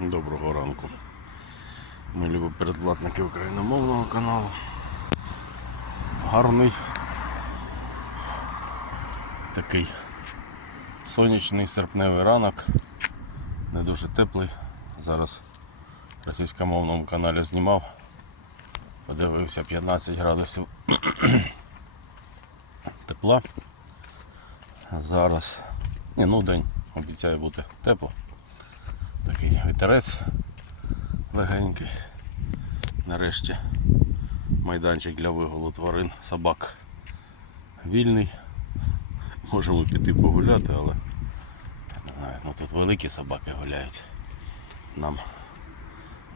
Доброго ранку. Ми любі передплатники україномовного каналу. Гарний такий сонячний серпневий ранок. Не дуже теплий. Зараз в російськомовному каналі знімав. Подивився 15 градусів тепла. Зараз. Ні, ну день обіцяє бути тепло. Такий вітерець легенький. Нарешті майданчик для вигулу тварин, собак вільний. Можемо піти погуляти, але не знаю, ну тут великі собаки гуляють. Нам,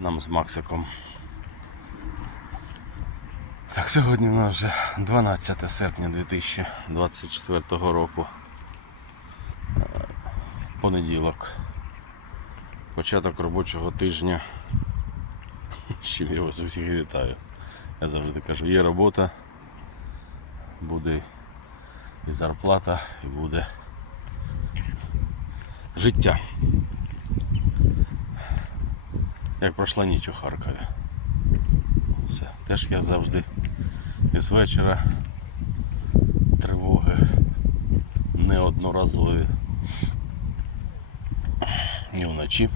нам з Максиком. Так, сьогодні у нас вже 12 серпня 2024 року. Е, Понеділок початок робочого тижня. З чим я вас усіх вітаю. Я завжди кажу, є робота, буде і зарплата, і буде життя. Як пройшла ніч у Харкові. Все. Теж я завжди із вечора тривоги неодноразові і вночі.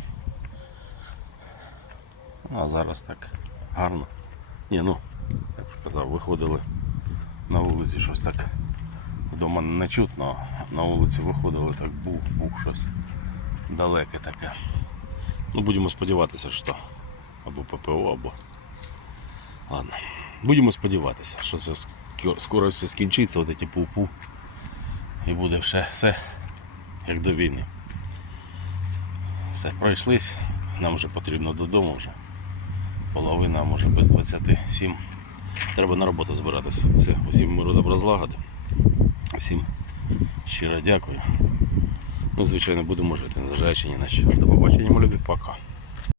Ну, А зараз так гарно. Ні, ну, як казав, виходили на вулиці щось так. Вдома не чутно, на вулиці виходили так бух, бух щось далеке таке. Ну будемо сподіватися, що або ППО, або. Ладно. Будемо сподіватися, що це скоро все скінчиться, от ці пу-пу. І буде все, все як до війни. Все, пройшлись, нам вже потрібно додому вже. Половина, може без 27. Треба на роботу збиратися. Все, усім миру добра злагоди. Всім щиро дякую. Ми, звичайно, будемо жити, незважаючи ні на що. До побачення, мої любі, пока.